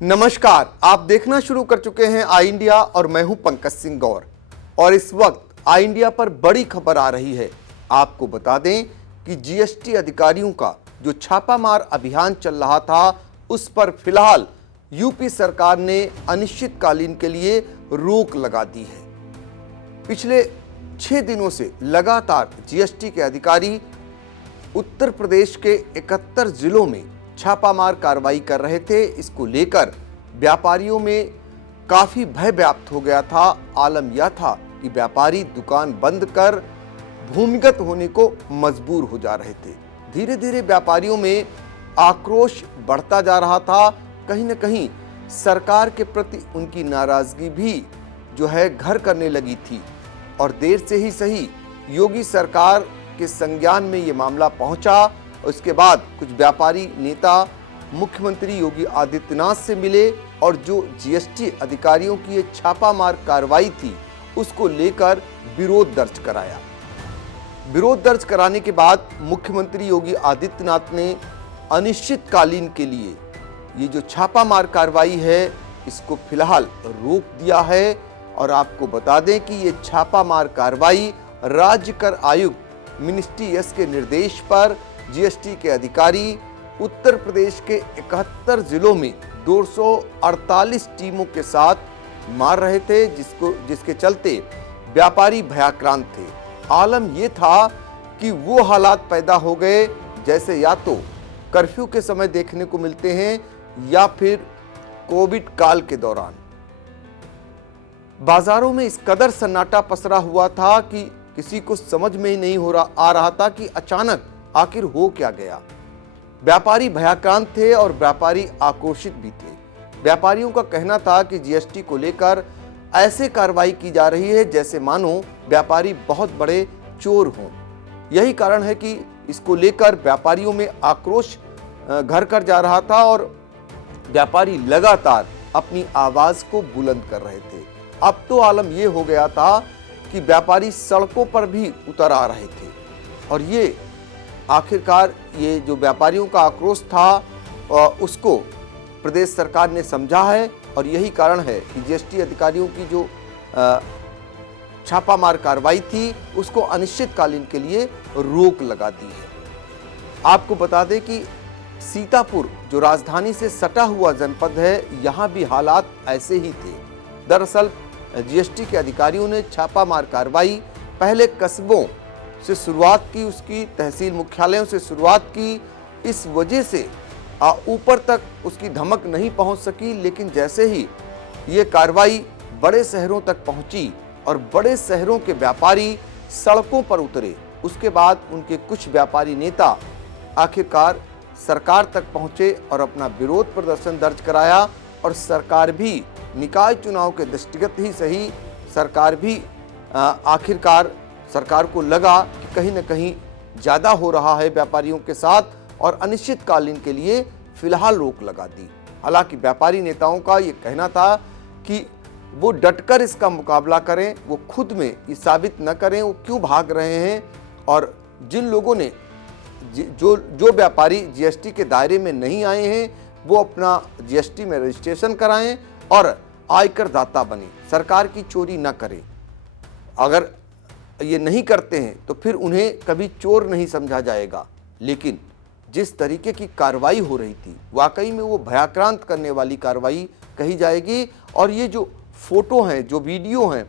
नमस्कार, आप देखना शुरू कर चुके हैं आई इंडिया और मैं हूं पंकज सिंह गौर। और इस वक्त आई इंडिया पर बड़ी खबर आ रही है। आपको बता दें कि जीएसटी अधिकारियों का जो छापामार अभियान चल रहा था, उस पर फिलहाल यूपी सरकार ने अनिश्चितकालीन के लिए रोक लगा दी है। पिछले 6 दिनों से लगातार जीएसटी के अधिकारी उत्तर प्रदेश के 71 जिलों में छापामार कार्रवाई कर रहे थे। इसको लेकर व्यापारियों में काफी भय व्याप्त हो गया था। आलम यह था कि व्यापारी दुकान बंद कर भूमिगत होने को मजबूर हो जा रहे थे। धीरे धीरे व्यापारियों में आक्रोश बढ़ता जा रहा था। कहीं न कहीं सरकार के प्रति उनकी नाराजगी भी जो है घर करने लगी थी। और देर से ही सही योगी सरकार के संज्ञान में ये मामला पहुंचा। उसके बाद कुछ व्यापारी नेता मुख्यमंत्री योगी आदित्यनाथ से मिले और जो जीएसटी अधिकारियों की ये छापामार कार्रवाई थी, उसको लेकर विरोध दर्ज कराया। विरोध दर्ज कराने के बाद मुख्यमंत्री योगी आदित्यनाथ ने अनिश्चितकालीन के लिए ये जो छापामार कार्रवाई है, इसको फिलहाल रोक दिया है। और आपको बता दें कि ये छापामार कार्रवाई राज्य कर आयुक्त मिनिस्ट्री एस के निर्देश पर जीएसटी के अधिकारी उत्तर प्रदेश के 71 जिलों में 248 टीमों के साथ मार रहे थे, जिसके चलते व्यापारी भयाक्रांत थे। आलम यह था कि वो हालात पैदा हो गए जैसे या तो कर्फ्यू के समय देखने को मिलते हैं या फिर कोविड काल के दौरान। बाजारों में इस कदर सन्नाटा पसरा हुआ था कि किसी को समझ में ही नहीं आ रहा था कि अचानक आखिर हो क्या गया। व्यापारी भयाक्रांत थे और व्यापारी आक्रोशित भी थे। व्यापारियों का कहना था कि जीएसटी को लेकर ऐसे कार्रवाई की जा रही है जैसे मानो व्यापारी बहुत बड़े चोर हों। यही कारण है कि इसको लेकर व्यापारियों में आक्रोश घर कर जा रहा था और व्यापारी लगातार अपनी आवाज को बुलंद कर रहे थे। अब तो आलम यह हो गया था कि व्यापारी सड़कों पर भी उतर आ रहे थे। और ये आखिरकार ये जो व्यापारियों का आक्रोश था उसको प्रदेश सरकार ने समझा है। और यही कारण है कि जीएसटी अधिकारियों की जो छापामार कार्रवाई थी, उसको अनिश्चितकालीन के लिए रोक लगा दी है। आपको बता दें कि सीतापुर जो राजधानी से सटा हुआ जनपद है, यहाँ भी हालात ऐसे ही थे। दरअसल जीएसटी के अधिकारियों ने छापामार कार्रवाई पहले कस्बों से शुरुआत की, उसकी तहसील मुख्यालयों से शुरुआत की। इस वजह से ऊपर तक उसकी धमक नहीं पहुंच सकी। लेकिन जैसे ही ये कार्रवाई बड़े शहरों तक पहुंची और बड़े शहरों के व्यापारी सड़कों पर उतरे, उसके बाद उनके कुछ व्यापारी नेता आखिरकार सरकार तक पहुंचे और अपना विरोध प्रदर्शन दर्ज कराया। और सरकार भी निकाय चुनाव के दृष्टिगत ही सही, सरकार भी आखिरकार सरकार को लगा कि कहीं न कहीं ज़्यादा हो रहा है व्यापारियों के साथ और अनिश्चितकालीन के लिए फिलहाल रोक लगा दी। हालांकि व्यापारी नेताओं का ये कहना था कि वो डटकर इसका मुकाबला करें, वो खुद में ये साबित न करें वो क्यों भाग रहे हैं। और जिन लोगों ने जो व्यापारी जीएसटी के दायरे में नहीं आए हैं, वो अपना जीएसटी में रजिस्ट्रेशन कराएं और आयकर दाता बने, सरकार की चोरी न करें। अगर ये नहीं करते हैं तो फिर उन्हें कभी चोर नहीं समझा जाएगा। लेकिन जिस तरीके की कार्रवाई हो रही थी, वाकई में वो भयाक्रांत करने वाली कार्रवाई कही जाएगी। और ये जो फोटो हैं, जो वीडियो हैं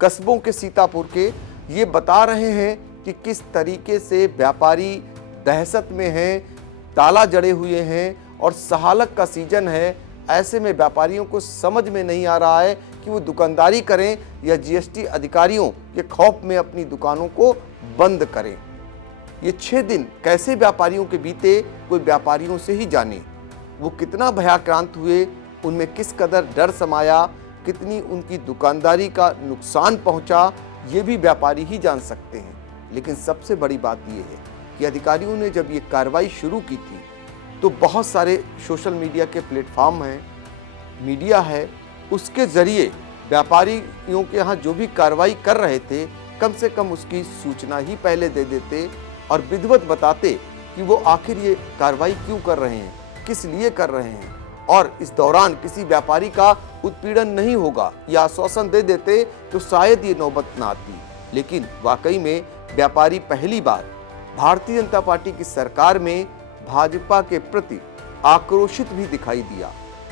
कस्बों के सीतापुर के, ये बता रहे हैं कि किस तरीके से व्यापारी दहशत में हैं, ताला जड़े हुए हैं और सहालक का सीजन है। ऐसे में व्यापारियों को समझ में नहीं आ रहा है कि वो दुकानदारी करें या जीएसटी अधिकारियों के खौफ में अपनी दुकानों को बंद करें। ये 6 दिन कैसे व्यापारियों के बीते, कोई व्यापारियों से ही जाने। वो कितना भयाक्रांत हुए, उनमें किस कदर डर समाया, कितनी उनकी दुकानदारी का नुकसान पहुंचा, ये भी व्यापारी ही जान सकते हैं। लेकिन सबसे बड़ी बात ये है कि अधिकारियों ने जब ये कार्रवाई शुरू की थी, तो बहुत सारे सोशल मीडिया के प्लेटफॉर्म हैं, मीडिया है, उसके ज़रिए व्यापारियों के यहाँ जो भी कार्रवाई कर रहे थे, कम से कम उसकी सूचना ही पहले दे देते और विधिवत बताते कि वो आखिर ये कार्रवाई क्यों कर रहे हैं, किस लिए कर रहे हैं। और इस दौरान किसी व्यापारी का उत्पीड़न नहीं होगा, यह आश्वासन दे देते तो शायद ये नौबत न आती। लेकिन वाकई में व्यापारी पहली बार भारतीय जनता पार्टी की सरकार में भाजपा के प्रति आक्रोशित भी दिखाई दिया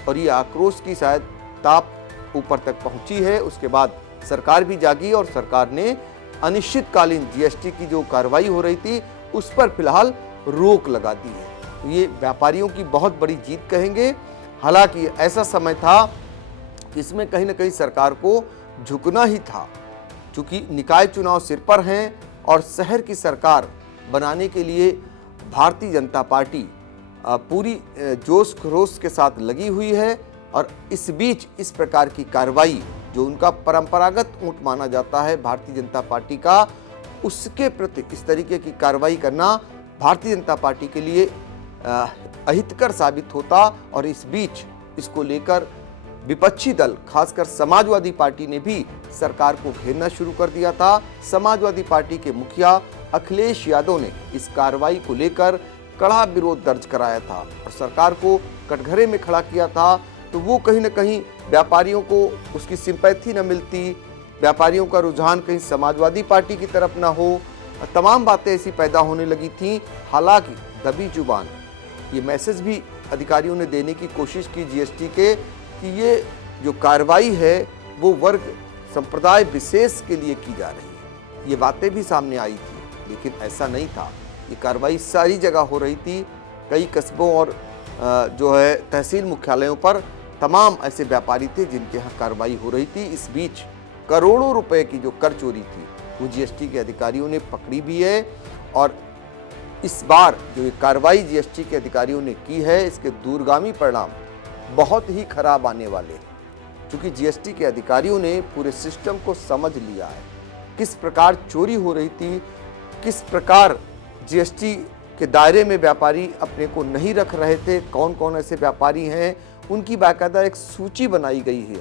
और ये आक्रोश की शायद ताप ऊपर तक पहुंची है। उसके बाद सरकार भी जागी और सरकार ने अनिश्चितकालीन जीएसटी की जो कार्रवाई हो रही थी उस पर फिलहाल रोक लगा दी है। तो ये व्यापारियों की बहुत बड़ी जीत कहेंगे। हालांकि ऐसा समय था कि इसमें कहीं ना कहीं सरकार को झुकना ही था, क्योंकि निकाय चुनाव सिर पर हैं और शहर की सरकार बनाने के लिए भारतीय जनता पार्टी पूरी जोश खरोश के साथ लगी हुई है। और इस बीच इस प्रकार की कार्रवाई जो उनका परंपरागत ऊंट माना जाता है भारतीय जनता पार्टी का, उसके प्रति इस तरीके की कार्रवाई करना भारतीय जनता पार्टी के लिए अहितकर साबित होता। और इस बीच इसको लेकर विपक्षी दल खासकर समाजवादी पार्टी ने भी सरकार को घेरना शुरू कर दिया था। समाजवादी पार्टी के मुखिया अखिलेश यादव ने इस कार्रवाई को लेकर कड़ा विरोध दर्ज कराया था और सरकार को कटघरे में खड़ा किया था। तो वो कहीं ना कहीं व्यापारियों को उसकी सिंपैथी न मिलती, व्यापारियों का रुझान कहीं समाजवादी पार्टी की तरफ ना हो, तमाम बातें ऐसी पैदा होने लगी थीं। हालांकि दबी जुबान ये मैसेज भी अधिकारियों ने देने की कोशिश की जीएसटी के कि ये जो कार्रवाई है वो वर्ग संप्रदाय विशेष के लिए की जा रही है। ये बातें भी सामने आई थी, लेकिन ऐसा नहीं था। ये कार्रवाई सारी जगह हो रही थी, कई कस्बों और जो है तहसील मुख्यालयों पर तमाम ऐसे व्यापारी थे जिनके यहाँ कार्रवाई हो रही थी। इस बीच करोड़ों रुपए की जो कर चोरी थी वो जीएसटी के अधिकारियों ने पकड़ी भी है। और इस बार जो ये कार्रवाई जीएसटी के अधिकारियों ने की है, इसके दूरगामी परिणाम बहुत ही खराब आने वाले हैं, क्योंकि जीएसटी के अधिकारियों ने पूरे सिस्टम को समझ लिया है, किस प्रकार चोरी हो रही थी, किस प्रकार जीएसटी के दायरे में व्यापारी अपने को नहीं रख रहे थे, कौन कौन ऐसे व्यापारी हैं, उनकी बाकायदा एक सूची बनाई गई है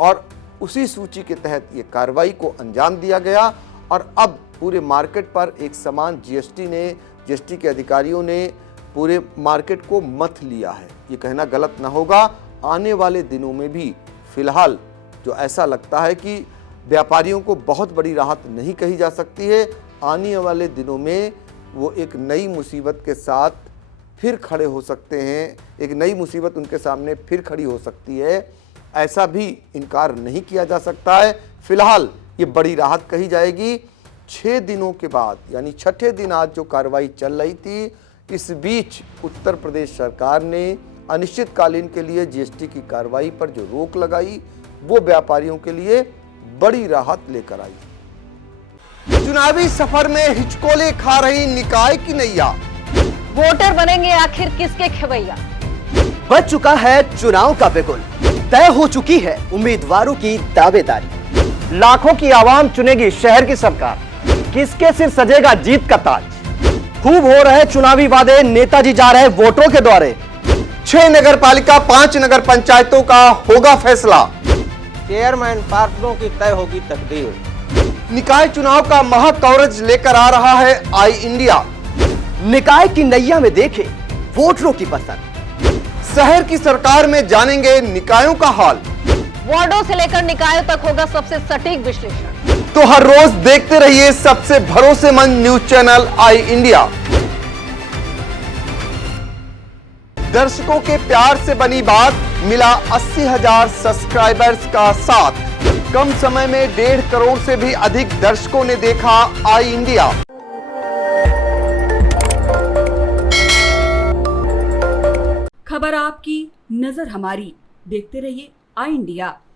और उसी सूची के तहत ये कार्रवाई को अंजाम दिया गया। और अब पूरे मार्केट पर एक समान जीएसटी के अधिकारियों ने पूरे मार्केट को मथ लिया है। ये कहना गलत ना होगा, आने वाले दिनों में भी फिलहाल जो ऐसा लगता है कि व्यापारियों को बहुत बड़ी राहत नहीं कही जा सकती है। आने वाले दिनों में वो एक नई मुसीबत के साथ फिर खड़े हो सकते हैं, एक नई मुसीबत उनके सामने फिर खड़ी हो सकती है, ऐसा भी इनकार नहीं किया जा सकता है। फिलहाल ये बड़ी राहत कही जाएगी। 6 दिनों के बाद यानी छठे दिन आज जो कार्रवाई चल रही थी, इस बीच उत्तर प्रदेश सरकार ने अनिश्चितकालीन के लिए जीएसटी की कार्रवाई पर जो रोक लगाई वो व्यापारियों के लिए बड़ी राहत लेकर आई। चुनावी सफर में हिचकोले खा रही निकाय की नैया, वोटर बनेंगे आखिर किसके खवैया। बच चुका है चुनाव का बिगुल, तय हो चुकी है उम्मीदवारों की दावेदारी। लाखों की आवाम चुनेगी शहर की सरकार, किसके सिर सजेगा जीत का ताज। खूब हो रहे चुनावी वादे, नेताजी जा रहे वोटरों के द्वारे। 6 नगर पालिका 5 नगर पंचायतों का होगा फैसला, चेयरमैन पार्षदों की तय होगी तकदीर। निकाय चुनाव का महा कवरेज लेकर आ रहा है आई इंडिया। निकाय की नैया में देखे वोटरों की पसंद, शहर की सरकार में जानेंगे निकायों का हाल, वार्डों से लेकर निकायों तक होगा सबसे सटीक विश्लेषण। तो हर रोज देखते रहिए सबसे भरोसेमंद न्यूज चैनल आई इंडिया। दर्शकों के प्यार से बनी बात, मिला 80,000 सब्सक्राइबर्स का साथ। कम समय में 1.5 करोड़ से भी अधिक दर्शकों ने देखा आई इंडिया। खबर आपकी, नजर हमारी। देखते रहिए आई इंडिया।